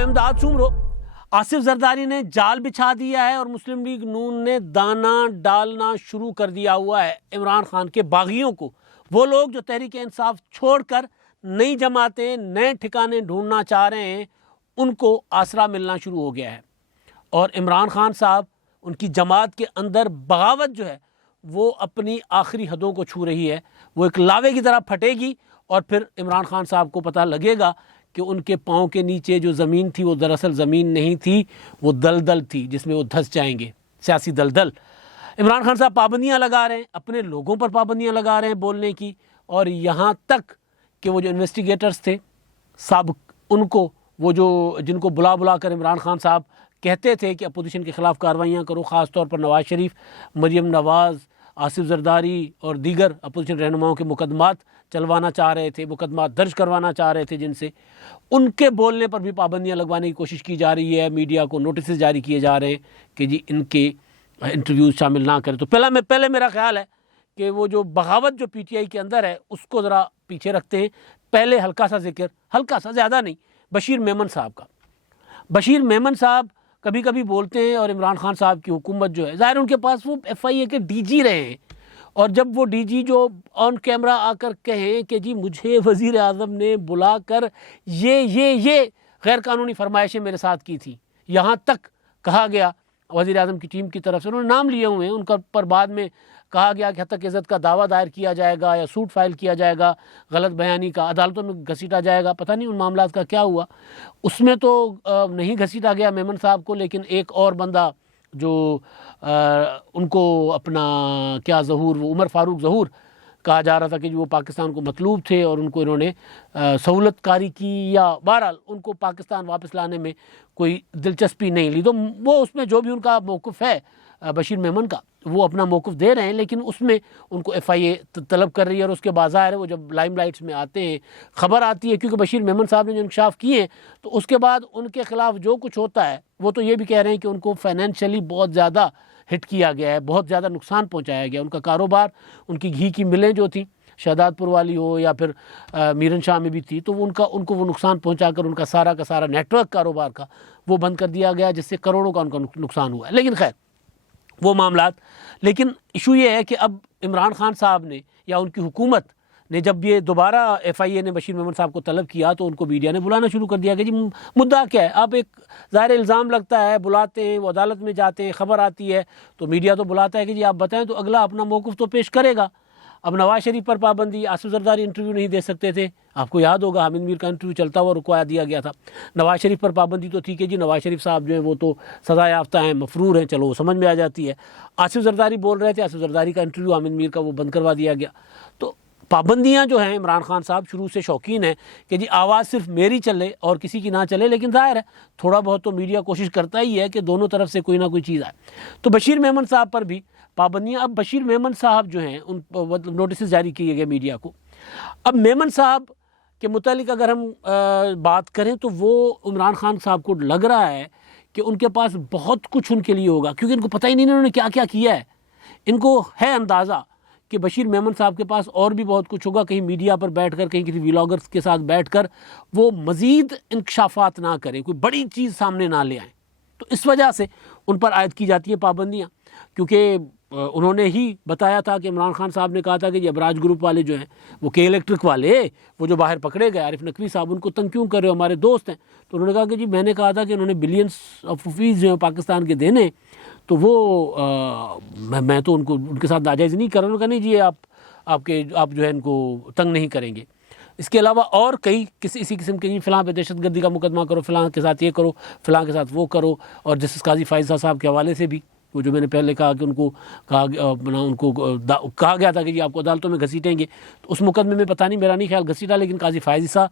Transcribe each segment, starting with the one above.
امداد سومرو آصف زرداری نے جال بچھا دیا ہے اور مسلم لیگ نون نے دانا ڈالنا شروع کر دیا ہوا ہے عمران خان کے باغیوں کو. وہ لوگ جو تحریک انصاف چھوڑ کر نئی جماعتیں نئے ٹھکانے ڈھونڈنا چاہ رہے ہیں ان کو آسرا ملنا شروع ہو گیا ہے. اور عمران خان صاحب ان کی جماعت کے اندر بغاوت جو ہے وہ اپنی آخری حدوں کو چھو رہی ہے. وہ ایک لاوے کی طرح پھٹے گی اور پھر عمران خان صاحب کو پتہ لگے گا کہ ان کے پاؤں کے نیچے جو زمین تھی وہ دراصل زمین نہیں تھی، وہ دلدل تھی جس میں وہ دھس جائیں گے، سیاسی دلدل. عمران خان صاحب پابندیاں لگا رہے ہیں، اپنے لوگوں پر پابندیاں لگا رہے ہیں بولنے کی، اور یہاں تک کہ وہ جو انویسٹیگیٹرز تھے سابق، ان کو وہ جو جن کو بلا بلا کر عمران خان صاحب کہتے تھے کہ اپوزیشن کے خلاف کارروائیاں کرو، خاص طور پر نواز شریف، مریم نواز، آصف زرداری اور دیگر اپوزیشن رہنماؤں کے مقدمات چلوانا چاہ رہے تھے، مقدمات درج کروانا چاہ رہے تھے جن سے، ان کے بولنے پر بھی پابندیاں لگوانے کی کوشش کی جا رہی ہے. میڈیا کو نوٹسز جاری کیے جا رہے ہیں کہ جی ان کے انٹرویوز شامل نہ کریں. تو پہلے میرا خیال ہے کہ وہ جو بغاوت جو پی ٹی آئی کے اندر ہے اس کو ذرا پیچھے رکھتے ہیں. پہلے ہلکا سا ذکر، ہلکا سا، زیادہ نہیں، بشیر میمن صاحب کا. بشیر میمن صاحب کبھی کبھی بولتے ہیں، اور عمران خان صاحب کی حکومت جو ہے، ظاہر ان کے پاس وہ ایف آئی اے کے ڈی جی رہے ہیں، اور جب وہ ڈی جی جو آن کیمرہ آ کر کہیں کہ جی مجھے وزیر اعظم نے بلا کر یہ غیر قانونی فرمائشیں میرے ساتھ کی تھی، یہاں تک کہا گیا وزیر اعظم کی ٹیم کی طرف سے، انہوں نے نام لیے ہوئے ہیں ان کا، پر بعد میں کہا گیا کہ حتیٰ کہ عزت کا دعویٰ دائر کیا جائے گا یا سوٹ فائل کیا جائے گا غلط بیانی کا، عدالتوں میں گھسیٹا جائے گا. پتہ نہیں ان معاملات کا کیا ہوا. اس میں تو نہیں گھسیٹا گیا میمن صاحب کو، لیکن ایک اور بندہ جو ان کو اپنا کیا ظہور، وہ عمر فاروق ظہور کہا جا رہا تھا کہ وہ پاکستان کو مطلوب تھے اور ان کو انہوں نے سہولت کاری کی، یا بہرحال ان کو پاکستان واپس لانے میں کوئی دلچسپی نہیں لی. تو وہ اس میں جو بھی ان کا موقف ہے بشیر میمن کا، وہ اپنا موقف دے رہے ہیں، لیکن اس میں ان کو ایف آئی اے طلب کر رہی ہے. اور اس کے بظاہر ہے وہ جب لائم لائٹس میں آتے ہیں، خبر آتی ہے، کیونکہ بشیر میمن صاحب نے جو انکشاف کیے ہیں تو اس کے بعد ان کے خلاف جو کچھ ہوتا ہے وہ تو یہ بھی کہہ رہے ہیں کہ ان کو فائنینشلی بہت زیادہ ہٹ کیا گیا ہے، بہت زیادہ نقصان پہنچایا گیا. ان کا کاروبار، ان کی گھی کی ملیں جو تھیں، شہداد پور والی ہو یا پھر میرن شاہ میں بھی تھی، تو ان کو وہ نقصان پہنچا کر ان کا سارا کا سارا نیٹ ورک کاروبار کا وہ بند کر دیا گیا، جس سے کروڑوں کا ان کا نقصان ہوا ہے. لیکن خیر وہ معاملات، لیکن ایشو یہ ہے کہ اب عمران خان صاحب نے یا ان کی حکومت نے جب یہ دوبارہ ایف آئی اے نے بشیر میمن صاحب کو طلب کیا تو ان کو میڈیا نے بلانا شروع کر دیا کہ جی مدعا کیا ہے. آپ ایک ظاہر الزام لگتا ہے، بلاتے ہیں، وہ عدالت میں جاتے ہیں، خبر آتی ہے تو میڈیا تو بلاتا ہے کہ جی آپ بتائیں، تو اگلا اپنا موقف تو پیش کرے گا. اب نواز شریف پر پابندی، آصف زرداری انٹرویو نہیں دے سکتے تھے، آپ کو یاد ہوگا حامد میر کا انٹرویو چلتا ہوا رکوا دیا گیا تھا. نواز شریف پر پابندی تو تھی کہ جی نواز شریف صاحب جو ہیں وہ تو سزا یافتہ ہیں، مفرور ہیں، چلو وہ سمجھ میں آ جاتی ہے. آصف زرداری بول رہے تھے، آصف زرداری کا انٹرویو حامد میر کا وہ بند کروا دیا گیا. تو پابندیاں جو ہیں، عمران خان صاحب شروع سے شوقین ہیں کہ جی آواز صرف میری چلے اور کسی کی نہ چلے، لیکن ظاہر ہے تھوڑا بہت تو میڈیا کوشش کرتا ہی ہے کہ دونوں طرف سے کوئی نہ کوئی چیز آئے. تو بشیر میمن صاحب پر بھی پابندیاں. اب بشیر میمن صاحب جو ہیں ان نوٹسز جاری کیے گئے میڈیا کو. اب میمن صاحب کے متعلق اگر ہم بات کریں تو وہ عمران خان صاحب کو لگ رہا ہے کہ ان کے پاس بہت کچھ ان کے لیے ہوگا، کیونکہ ان کو پتہ ہی نہیں انہوں نے کیا کیا کیا ہے. ان کو ہے اندازہ کہ بشیر میمن صاحب کے پاس اور بھی بہت کچھ ہوگا، کہیں میڈیا پر بیٹھ کر، کہیں کسی ویلاگرز کے ساتھ بیٹھ کر وہ مزید انکشافات نہ کریں، کوئی بڑی چیز سامنے نہ لے آئیں. تو اس وجہ سے ان پر عائد کی جاتی ہیں پابندیاں، کیونکہ انہوں نے ہی بتایا تھا کہ عمران خان صاحب نے کہا تھا کہ یہ ابراج گروپ والے جو ہیں، وہ کے الیکٹرک والے، وہ جو باہر پکڑے گئے عارف نقوی صاحب، ان کو تنگ کیوں کر رہے ہو، ہمارے دوست ہیں. تو انہوں نے کہا کہ جی میں نے کہا تھا کہ انہوں نے بلینس آف روپیز جو ہیں پاکستان کے دینے، تو وہ میں تو ان کے ساتھ ناجائز نہیں کر رہا. انہوں نے کہا نہیں جی آپ جو ہے ان کو تنگ نہیں کریں گے. اس کے علاوہ اور کئی اسی قسم کے، فلاں پہ دہشت گردی کا مقدمہ کرو، فلاں کے ساتھ یہ کرو، فلاں کے ساتھ وہ کرو. اور جسٹس قاضی فائزہ صاحب کے حوالے سے بھی وہ جو میں نے پہلے کہا کہ ان کو کہا گیا تھا کہ جی آپ کو عدالتوں میں گھسیٹیں گے، تو اس مقدمے میں پتہ نہیں، میرا نہیں خیال گھسیٹا، لیکن قاضی فائزہ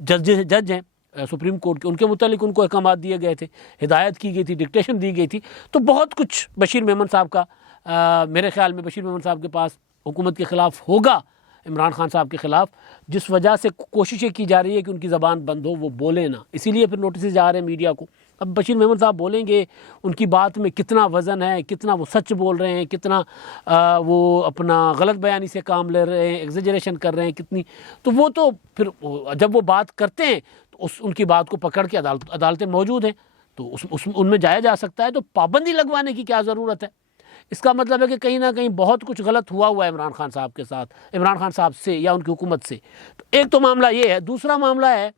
جو جج ہیں سپریم کورٹ کے، ان کے متعلق ان کو احکامات دیے گئے تھے، ہدایت کی گئی تھی، ڈکٹیشن دی گئی تھی. تو بہت کچھ بشیر میمن صاحب کا میرے خیال میں بشیر میمن صاحب کے پاس حکومت کے خلاف ہوگا، عمران خان صاحب کے خلاف، جس وجہ سے کوششیں کی جا رہی ہے کہ ان کی زبان بند ہو، وہ بولیں نہ. اسی لیے پھر نوٹسز جا رہے ہیں میڈیا کو. اب بشیر میمن صاحب بولیں گے، ان کی بات میں کتنا وزن ہے، کتنا وہ سچ بول رہے ہیں، کتنا وہ اپنا غلط بیانی سے کام لے رہے ہیں، ایگزیجریشن کر رہے ہیں کتنی، تو وہ تو پھر جب وہ بات کرتے ہیں تو ان کی بات کو پکڑ کے عدالتیں موجود ہیں تو ان میں جایا جا سکتا ہے. تو پابندی لگوانے کی کیا ضرورت ہے؟ اس کا مطلب ہے کہ کہیں نہ کہیں بہت کچھ غلط ہوا ہے عمران خان صاحب کے ساتھ، عمران خان صاحب سے یا ان کی حکومت سے. تو ایک تو معاملہ یہ ہے. دوسرا معاملہ ہے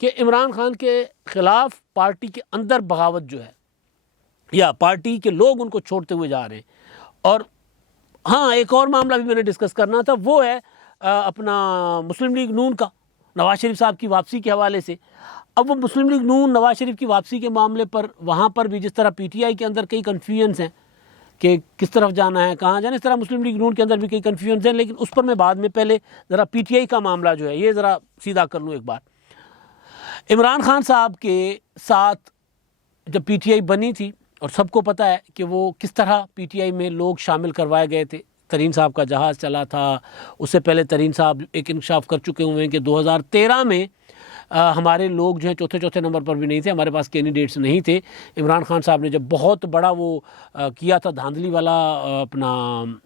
کہ عمران خان کے خلاف پارٹی کے اندر بغاوت جو ہے، یا پارٹی کے لوگ ان کو چھوڑتے ہوئے جا رہے ہیں. اور ہاں ایک اور معاملہ بھی میں نے ڈسکس کرنا تھا، وہ ہے اپنا مسلم لیگ نون کا، نواز شریف صاحب کی واپسی کے حوالے سے. اب وہ مسلم لیگ نون نواز شریف کی واپسی کے معاملے پر وہاں پر بھی جس طرح پی ٹی آئی کے اندر کئی کنفیوژنس ہیں کہ کس طرف جانا ہے، کہاں جانا ہے، اس طرح مسلم لیگ نون کے اندر بھی کئی کنفیوژنس ہیں. لیکن اس پر میں بعد میں پہلے ذرا پی ٹی آئی کا معاملہ جو ہے یہ ذرا سیدھا کر لوں ایک بار. عمران خان صاحب کے ساتھ جب پی ٹی آئی بنی تھی، اور سب کو پتہ ہے کہ وہ کس طرح پی ٹی آئی میں لوگ شامل کروائے گئے تھے. ترین صاحب کا جہاز چلا تھا، اس سے پہلے ترین صاحب ایک انکشاف کر چکے ہوئے ہیں کہ 2013 میں ہمارے لوگ جو ہیں چوتھے نمبر پر بھی نہیں تھے، ہمارے پاس کینڈیڈیٹس نہیں تھے. عمران خان صاحب نے جب بہت بڑا وہ کیا تھا دھاندلی والا اپنا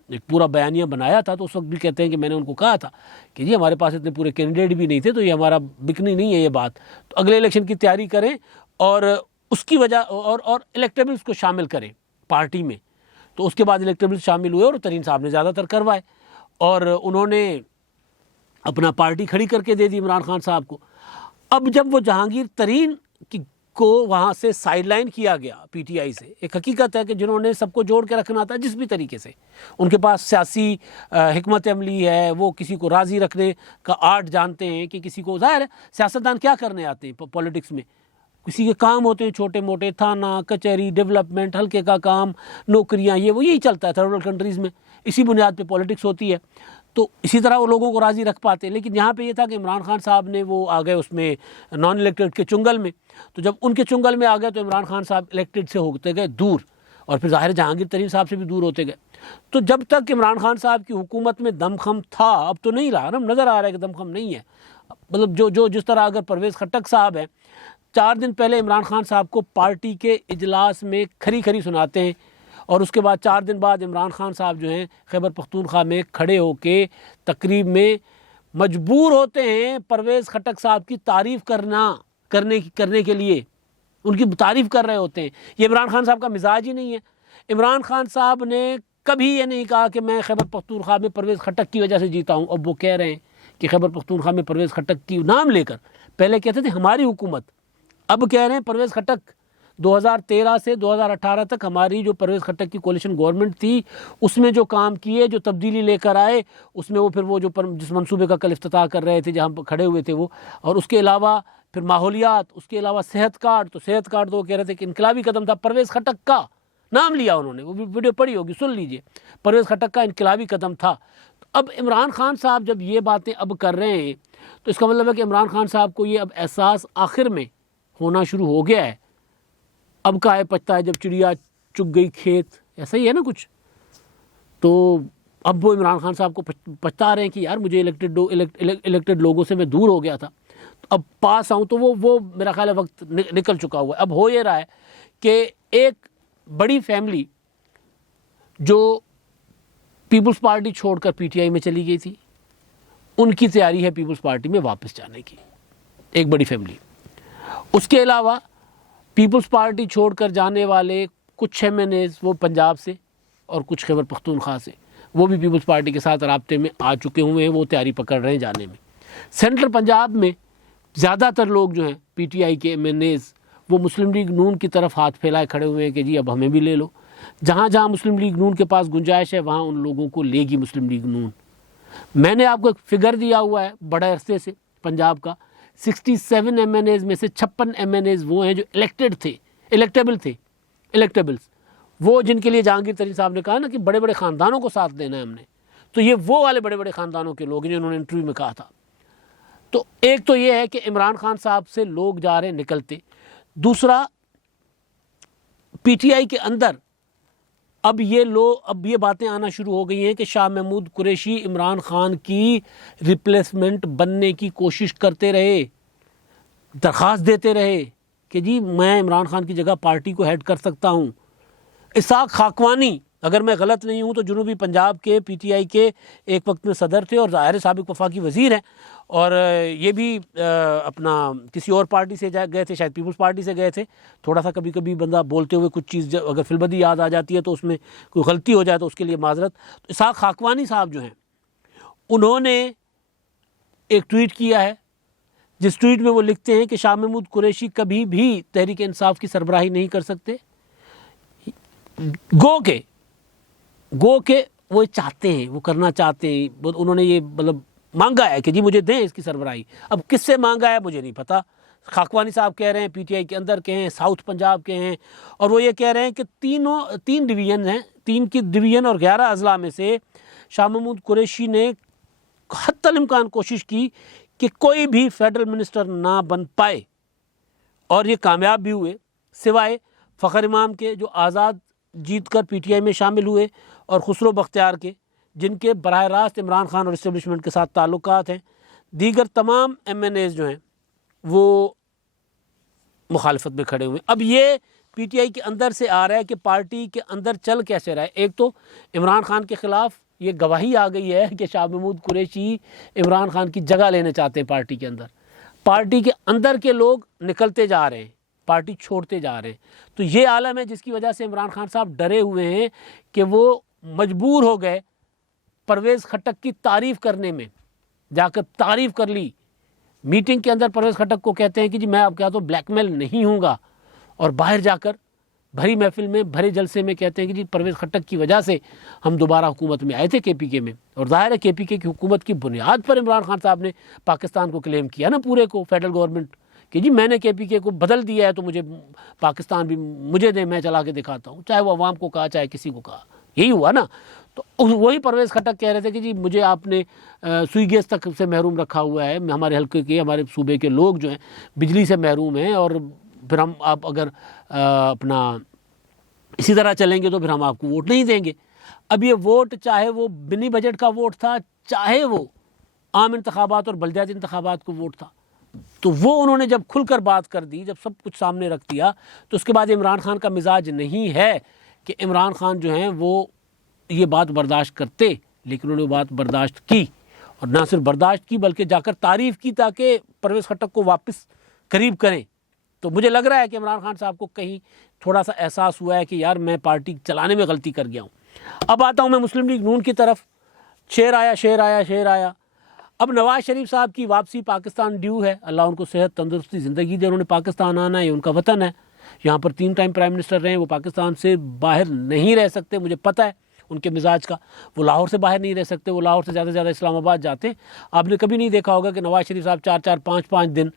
ایک پورا بیانیہ بنایا تھا، تو اس وقت بھی کہتے ہیں کہ میں نے ان کو کہا تھا کہ جی ہمارے پاس اتنے پورے کینڈیڈیٹ بھی نہیں تھے، تو یہ ہمارا بکنی نہیں ہے یہ بات، تو اگلے الیکشن کی تیاری کریں اور اس کی وجہ اور الیکٹیبلس کو شامل کریں پارٹی میں. تو اس کے بعد الیکٹیبلس شامل ہوئے اور ترین صاحب نے زیادہ تر کروائے، اور انہوں نے اپنا پارٹی کھڑی کر کے دے دی عمران خان صاحب کو. اب جب وہ جہانگیر ترین کو وہاں سے سائیڈ لائن کیا گیا پی ٹی آئی سے، ایک حقیقت ہے کہ جنہوں نے سب کو جوڑ کے رکھنا تھا جس بھی طریقے سے، ان کے پاس سیاسی حکمت عملی ہے، وہ کسی کو راضی رکھنے کا آرٹ جانتے ہیں کہ کسی کو، ظاہر ہے سیاستدان کیا کرنے آتے ہیں پولیٹکس میں، کسی کے کام ہوتے ہیں چھوٹے موٹے، تھانہ کچہری ڈیولپمنٹ ہلکے کا کام نوکریاں، یہی چلتا ہے تھرڈ ورلڈ کنٹریز میں، اسی بنیاد پہ پولیٹکس ہوتی ہے. تو اسی طرح وہ لوگوں کو راضی رکھ پاتے. لیکن یہاں پہ یہ تھا کہ عمران خان صاحب نے وہ آ گئے اس میں نان الیکٹڈ کے چنگل میں. تو جب ان کے چنگل میں آ گئے تو عمران خان صاحب الیکٹڈ سے ہوتے گئے دور، اور پھر ظاہر جہانگیر ترین صاحب سے بھی دور ہوتے گئے. تو جب تک عمران خان صاحب کی حکومت میں دم خم تھا، اب تو نہیں رہا نا، نظر آ رہا ہے کہ دم خم نہیں ہے. مطلب جو جس طرح اگر پرویز خٹک صاحب ہیں 4 دن پہلے عمران خان صاحب کو پارٹی کے اجلاس میں کھری سناتے ہیں، اور اس کے بعد 4 دن بعد عمران خان صاحب جو ہیں خیبر پختونخوا میں کھڑے ہو کے تقریب میں مجبور ہوتے ہیں پرویز خٹک صاحب کی تعریف کرنے کے لیے، ان کی تعریف کر رہے ہوتے ہیں. یہ عمران خان صاحب کا مزاج ہی نہیں ہے. عمران خان صاحب نے کبھی یہ نہیں کہا کہ میں خیبر پختونخوا میں پرویز خٹک کی وجہ سے جیتا ہوں. اب وہ کہہ رہے ہیں کہ خیبر پختونخوا میں پرویز خٹک کی نام لے کر، پہلے کہتے تھے ہماری حکومت، اب کہہ رہے ہیں پرویز خٹک. 2013 سے 2018 تک ہماری جو پرویز خٹک کی کولیشن گورنمنٹ تھی، اس میں جو کام کیے، جو تبدیلی لے کر آئے، اس میں وہ پھر وہ جو جس منصوبے کا کل افتتاح کر رہے تھے جہاں کھڑے ہوئے تھے وہ، اور اس کے علاوہ پھر ماحولیات، اس کے علاوہ صحت کارڈ. تو صحت کارڈ تو وہ کہہ رہے تھے کہ انقلابی قدم تھا. پرویز خٹک کا نام لیا انہوں نے، وہ بھی ویڈیو پڑھی ہوگی، سن لیجئے. پرویز خٹک کا انقلابی قدم تھا. اب عمران خان صاحب جب یہ باتیں اب کر رہے ہیں تو اس کا مطلب ہے کہ عمران خان صاحب کو یہ اب احساس آخر میں ہونا شروع ہو گیا ہے. اب کہے پچتا ہے جب چڑیا چگ گئی کھیت، ایسا ہی ہے نا کچھ. تو اب وہ عمران خان صاحب کو پچھتا رہے ہیں کہ یار مجھے الیکٹڈ لوگوں سے میں دور ہو گیا تھا، اب پاس آؤں. تو وہ میرا خیال ہے وقت نکل چکا ہوا ہے. اب ہو یہ رہا ہے کہ ایک بڑی فیملی جو پیپلز پارٹی چھوڑ کر پی ٹی آئی میں چلی گئی تھی، ان کی تیاری ہے پیپلز پارٹی میں واپس جانے کی، ایک بڑی فیملی. اس کے علاوہ پیپلز پارٹی چھوڑ کر جانے والے کچھ ایم این ایز وہ پنجاب سے اور کچھ خیبر پختونخوا سے، وہ بھی پیپلز پارٹی کے ساتھ رابطے میں آ چکے ہوئے ہیں، وہ تیاری پکڑ رہے ہیں جانے میں. سینٹرل پنجاب میں زیادہ تر لوگ جو ہیں پی ٹی آئی کے ایم این ایز وہ مسلم لیگ نون کی طرف ہاتھ پھیلائے کھڑے ہوئے ہیں کہ جی اب ہمیں بھی لے لو. جہاں جہاں مسلم لیگ نون کے پاس گنجائش ہے وہاں ان لوگوں کو لے گی مسلم لیگ نون. میں نے آپ کو ایک فگر دیا ہوا ہے بڑے عرصے سے پنجاب کا، 67 ایم این ایز میں سے 56 ایم این ایز وہ ہیں جو الیکٹیبلز، وہ جن کے لیے جہانگیر ترین صاحب نے کہا نا کہ بڑے بڑے خاندانوں کو ساتھ دینا ہے ہم نے. تو یہ وہ والے بڑے بڑے خاندانوں کے لوگ ہیں جنہوں نے انٹرویو میں کہا تھا. تو ایک تو یہ ہے کہ عمران خان صاحب سے لوگ جا رہے ہیں نکلتے. دوسرا پی ٹی آئی کے اندر اب یہ باتیں آنا شروع ہو گئی ہیں کہ شاہ محمود قریشی عمران خان کی ریپلیسمنٹ بننے کی کوشش کرتے رہے، درخواست دیتے رہے کہ جی میں عمران خان کی جگہ پارٹی کو ہیڈ کر سکتا ہوں. اسحاق خاقوانی اگر میں غلط نہیں ہوں تو جنوبی پنجاب کے پی ٹی آئی کے ایک وقت میں صدر تھے اور ظاہر سابق وفاقی وزیر ہیں، اور یہ بھی اپنا کسی اور پارٹی سے گئے تھے، شاید پیپلز پارٹی سے گئے تھے۔ تھوڑا سا کبھی کبھی بندہ بولتے ہوئے کچھ چیز اگر فی البدی یاد آ جاتی ہے تو اس میں کوئی غلطی ہو جائے تو اس کے لیے معذرت۔ تو اسحاق خاقوانی صاحب جو ہیں انہوں نے ایک ٹویٹ کیا ہے، جس ٹویٹ میں وہ لکھتے ہیں کہ شاہ محمود قریشی کبھی بھی تحریک انصاف کی سربراہی نہیں کر سکتے، گو کہ وہ چاہتے ہیں، وہ کرنا چاہتے ہیں، انہوں نے یہ مطلب مانگا ہے کہ جی مجھے دیں اس کی سربراہی۔ اب کس سے مانگا ہے مجھے نہیں پتہ۔ خاقوانی صاحب کہہ رہے ہیں پی ٹی آئی کے اندر کے ہیں، ساؤتھ پنجاب کے ہیں، اور وہ یہ کہہ رہے ہیں کہ تین ڈویژن ہیں، 3 کی ڈویژن اور 11 اضلاع میں سے شاہ محمود قریشی نے حتی الامکان کوشش کی کہ کوئی بھی فیڈرل منسٹر نہ بن پائے، اور یہ کامیاب بھی ہوئے، سوائے فخر امام کے جو آزاد جیت کر پی ٹی آئی میں شامل ہوئے، اور خسرو بختیار کے جن کے براہ راست عمران خان اور اسٹیبلشمنٹ کے ساتھ تعلقات ہیں۔ دیگر تمام ایم این ایز جو ہیں وہ مخالفت میں کھڑے ہوئے۔ اب یہ پی ٹی آئی کے اندر سے آ رہا ہے کہ پارٹی کے اندر چل کیسے رہا ہے۔ ایک تو عمران خان کے خلاف یہ گواہی آ گئی ہے کہ شاہ محمود قریشی عمران خان کی جگہ لینا چاہتے ہیں پارٹی کے اندر۔ پارٹی کے اندر کے لوگ نکلتے جا رہے ہیں، پارٹی چھوڑتے جا رہے ہیں۔ تو یہ عالم ہے جس کی وجہ سے عمران خان صاحب ڈرے ہوئے ہیں کہ وہ مجبور ہو گئے پرویز خٹک کی تعریف کرنے میں، جا کر تعریف کر لی میٹنگ کے اندر۔ پرویز خٹک کو کہتے ہیں کہ جی میں اب کیا تو بلیک میل نہیں ہوں گا، اور باہر جا کر بھری محفل میں بھرے جلسے میں کہتے ہیں کہ جی پرویز خٹک کی وجہ سے ہم دوبارہ حکومت میں آئے تھے کے پی کے میں۔ اور ظاہر ہے کے پی کے کی حکومت کی بنیاد پر عمران خان صاحب نے پاکستان کو کلیم کیا نا، پورے کو، فیڈرل گورنمنٹ، کہ جی میں نے کے پی کے کو بدل دیا ہے تو مجھے پاکستان بھی مجھے دیں، میں چلا کے دکھاتا ہوں، چاہے وہ عوام کو کہا چاہے کسی کو کہا، یہی ہوا نا۔ تو وہی پرویز خٹک کہہ رہے تھے کہ جی مجھے آپ نے سوئی گیس تک سے محروم رکھا ہوا ہے، ہمارے حلقے کے، ہمارے صوبے کے لوگ جو ہیں بجلی سے محروم ہیں، اور پھر ہم آپ اگر اپنا اسی طرح چلیں گے تو پھر ہم آپ کو ووٹ نہیں دیں گے۔ اب یہ ووٹ چاہے وہ بنی بجٹ کا ووٹ تھا، چاہے وہ عام انتخابات اور بلدیاتی انتخابات کو ووٹ تھا، تو وہ انہوں نے جب کھل کر بات کر دی، جب سب کچھ سامنے رکھ دیا، تو اس کے بعد عمران خان کا مزاج نہیں ہے کہ عمران خان جو ہیں وہ یہ بات برداشت کرتے، لیکن انہوں نے وہ بات برداشت کی، اور نہ صرف برداشت کی بلکہ جا کر تعریف کی تاکہ پرویز خٹک کو واپس قریب کریں۔ تو مجھے لگ رہا ہے کہ عمران خان صاحب کو کہیں تھوڑا سا احساس ہوا ہے کہ یار میں پارٹی چلانے میں غلطی کر گیا ہوں۔ اب آتا ہوں میں مسلم لیگ نون کی طرف۔ شیر آیا۔ اب نواز شریف صاحب کی واپسی پاکستان ڈیو ہے، اللہ ان کو صحت تندرستی زندگی دے، انہوں نے پاکستان آنا ہے، یہ ان کا وطن ہے، یہاں پر 3 ٹائم پرائم منسٹر رہے ہیں، وہ پاکستان سے باہر نہیں رہ سکتے، مجھے پتہ ہے ان کے مزاج کا، وہ لاہور سے باہر نہیں رہ سکتے، وہ لاہور سے زیادہ سے زیادہ اسلام آباد جاتے ہیں۔ آپ نے کبھی نہیں دیکھا ہوگا کہ نواز شریف صاحب 4 5 دن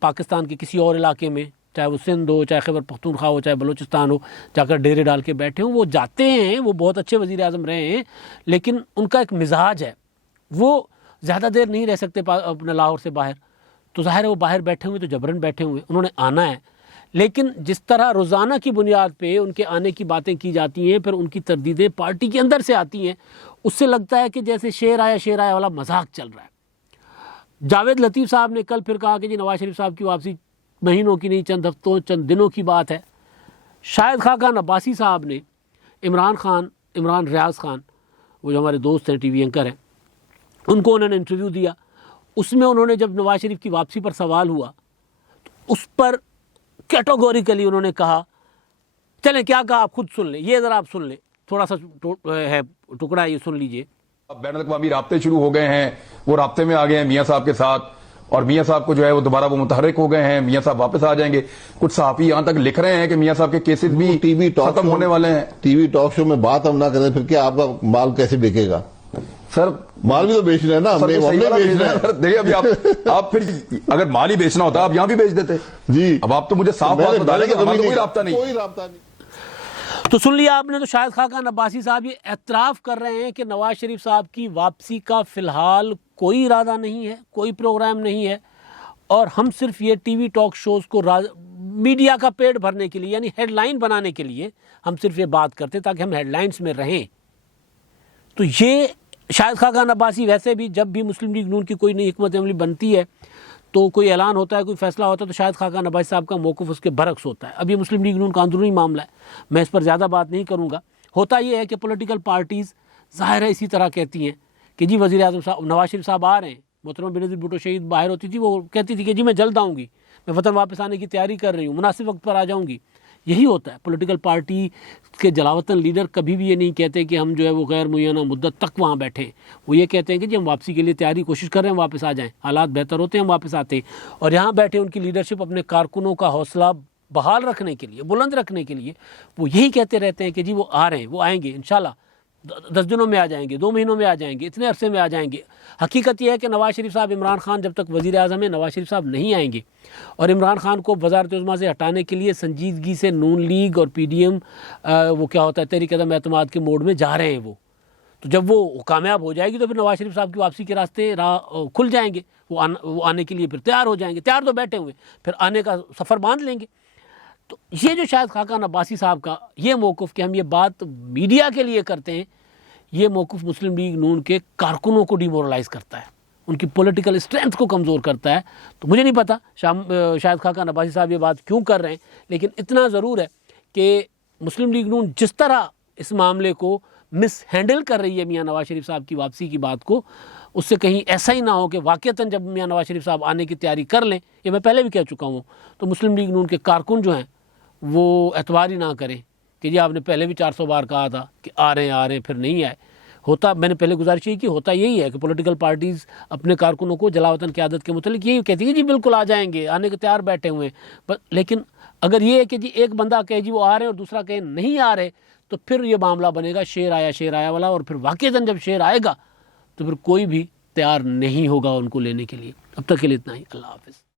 پاکستان کے کسی اور علاقے میں، چاہے وہ سندھ ہو، چاہے خیبر پختونخوا ہو، چاہے بلوچستان ہو، جا کر ڈیرے ڈال کے بیٹھے ہوں۔ وہ جاتے ہیں، وہ بہت اچھے وزیر اعظم رہے ہیں، لیکن ان کا ایک مزاج ہے، وہ زیادہ دیر نہیں رہ سکتے اپنے لاہور سے باہر، تو ظاہر ہے وہ باہر بیٹھے ہوئے تو جبرن بیٹھے ہوئے، انہوں نے آنا ہے۔ لیکن جس طرح روزانہ کی بنیاد پہ ان کے آنے کی باتیں کی جاتی ہیں، پھر ان کی تردیدیں پارٹی کے اندر سے آتی ہیں، اس سے لگتا ہے کہ جیسے شیر آیا والا مذاق چل رہا ہے۔ جاوید لطیف صاحب نے کل پھر کہا کہ جی نواز شریف صاحب کی واپسی مہینوں کی نہیں، چند ہفتوں چند دنوں کی بات ہے۔ شاہد خاقان عباسی صاحب نے عمران ریاض خان، وہ جو ہمارے دوست ہیں، ٹی وی اینکر ہیں، ان کو انہوں نے انٹرویو دیا، اس میں انہوں نے جب نواز شریف کی واپسی پر سوال ہوا تو اس پر کیٹیگوریکلی انہوں نے کہا، چلیں کیا کہا آپ خود سن لیں، یہ ذرا آپ سن لیں، تھوڑا سا ہے ٹکڑا ہے، یہ سن لیجئے۔ بین الاقوامی رابطے شروع ہو گئے ہیں، وہ رابطے میں آ گئے ہیں میاں صاحب کے ساتھ، اور میاں صاحب کو جو ہے وہ دوبارہ وہ متحرک ہو گئے ہیں، میاں صاحب واپس آ جائیں گے۔ کچھ صحافی یہاں تک لکھ رہے ہیں کہ میاں صاحب کے کیسز بھی ٹی وی ختم ہونے والے ہیں۔ ٹی وی ٹاک شو میں بات ہم نہ کریں، پھر کیا آپ کا مال کیسے بکے گا؟ سر مال بھی تو بیچنا ہے نا، ہم نے بیچنا ہے۔ دیکھیے ابھی آپ پھر اگر مال ہی بیچنا ہوتا آپ یہاں بھی بیچ دیتے جی۔ اب آپ تو مجھے صاف بات بتا رہے ہیں کہ ہمارا کوئی رابطہ نہیں۔ تو سن لیا آپ نے، تو شاہد خاقان عباسی صاحب یہ اعتراف کر رہے ہیں کہ نواز شریف صاحب کی واپسی کا فی الحال کوئی ارادہ نہیں ہے، کوئی پروگرام نہیں ہے، اور ہم صرف یہ ٹی وی ٹاک شوز کو میڈیا کا پیٹ بھرنے کے لیے، یعنی ہیڈ لائن بنانے کے لیے ہم صرف یہ بات کرتے تاکہ ہم ہیڈ لائنز میں رہیں۔ تو یہ شاہد خاقان عباسی ویسے بھی جب بھی مسلم لیگ نون کی کوئی نئی حکمت عملی بنتی ہے تو کوئی اعلان ہوتا ہے، کوئی فیصلہ ہوتا ہے، تو شاہد خاقان عباسی صاحب کا موقف اس کے برعکس ہوتا ہے۔ اب یہ مسلم لیگ نون کا اندرونی معاملہ ہے، میں اس پر زیادہ بات نہیں کروں گا۔ ہوتا یہ ہے کہ پولیٹیکل پارٹیز ظاہر ہے اسی طرح کہتی ہیں کہ جی وزیر اعظم صاحب نواز شریف صاحب آ رہے ہیں. محترمہ بینظیر بھٹو شہید باہر ہوتی تھی، وہ کہتی تھی کہ جی میں جلد آؤں گی، میں وطن واپس آنے کی تیاری کر رہی ہوں، مناسب وقت پر آ جاؤں گی. یہی ہوتا ہے. پولیٹیکل پارٹی کے جلاوطن لیڈر کبھی بھی یہ نہیں کہتے کہ ہم جو ہے وہ غیر معینہ مدت تک وہاں بیٹھیں. وہ یہ کہتے ہیں کہ جی ہم واپسی کے لیے تیاری کوشش کر رہے ہیں، واپس آ جائیں، حالات بہتر ہوتے ہیں ہم واپس آتے ہیں. اور یہاں بیٹھے ان کی لیڈرشپ اپنے کارکنوں کا حوصلہ بحال رکھنے کے لیے، بلند رکھنے کے لیے وہ یہی کہتے رہتے ہیں کہ جی وہ آ رہے ہیں، وہ آئیں گے انشاءاللہ، 10 دنوں میں آ جائیں گے، 2 مہینوں میں آ جائیں گے، اتنے عرصے میں آ جائیں گے. حقیقت یہ ہے کہ نواز شریف صاحب، عمران خان جب تک وزیر اعظم ہیں نواز شریف صاحب نہیں آئیں گے. اور عمران خان کو وزارت عظمیٰ سے ہٹانے کے لیے سنجیدگی سے نون لیگ اور پی ڈی ایم وہ کیا ہوتا ہے تحریک عدم اعتماد کے موڈ میں جا رہے ہیں. وہ تو جب وہ کامیاب ہو جائے گی تو پھر نواز شریف صاحب کی واپسی کے راستے راہ کھل جائیں گے. وہ آنے کے لیے پھر تیار ہو جائیں گے، تیار تو بیٹھے ہوئے، پھر آنے کا سفر باندھ لیں گے. تو یہ جو شاہد خاقان عباسی صاحب کا یہ موقف کہ ہم یہ بات میڈیا کے لیے کرتے ہیں، یہ موقف مسلم لیگ نون کے کارکنوں کو ڈیمورلائز کرتا ہے، ان کی پولیٹیکل اسٹرینتھ کو کمزور کرتا ہے. تو مجھے نہیں پتا شاہد خاقان عباسی صاحب یہ بات کیوں کر رہے ہیں، لیکن اتنا ضرور ہے کہ مسلم لیگ نون جس طرح اس معاملے کو مس ہینڈل کر رہی ہے میاں نواز شریف صاحب کی واپسی کی بات کو، اس سے کہیں ایسا ہی نہ ہو کہ واقعتاً جب میاں نواز شریف صاحب آنے کی تیاری کر لیں، یہ میں پہلے بھی کہہ چکا ہوں، تو مسلم لیگ نون کے کارکن جو ہیں وہ اعتبار ہی نہ کریں کہ جی آپ نے پہلے بھی 400 بار کہا تھا کہ آ رہے ہیں پھر نہیں آئے. ہوتا، میں نے پہلے گزارش یہ کی، ہوتا یہی ہے کہ پولیٹیکل پارٹیز اپنے کارکنوں کو جلاوطن قیادت کے متعلق یہی کہتی ہے جی بالکل آ جائیں گے، آنے کے تیار بیٹھے ہوئے ہیں. لیکن اگر یہ ہے کہ جی ایک بندہ کہے جی وہ آ رہے ہیں اور دوسرا کہے نہیں آ رہے، تو پھر یہ معاملہ بنے گا شیر آیا والا. اور پھر واقعتاً جب شیر آئے گا تو پھر کوئی بھی تیار نہیں ہوگا ان کو لینے کے لیے. اب تک کے لیے اتنا ہی. اللہ حافظ.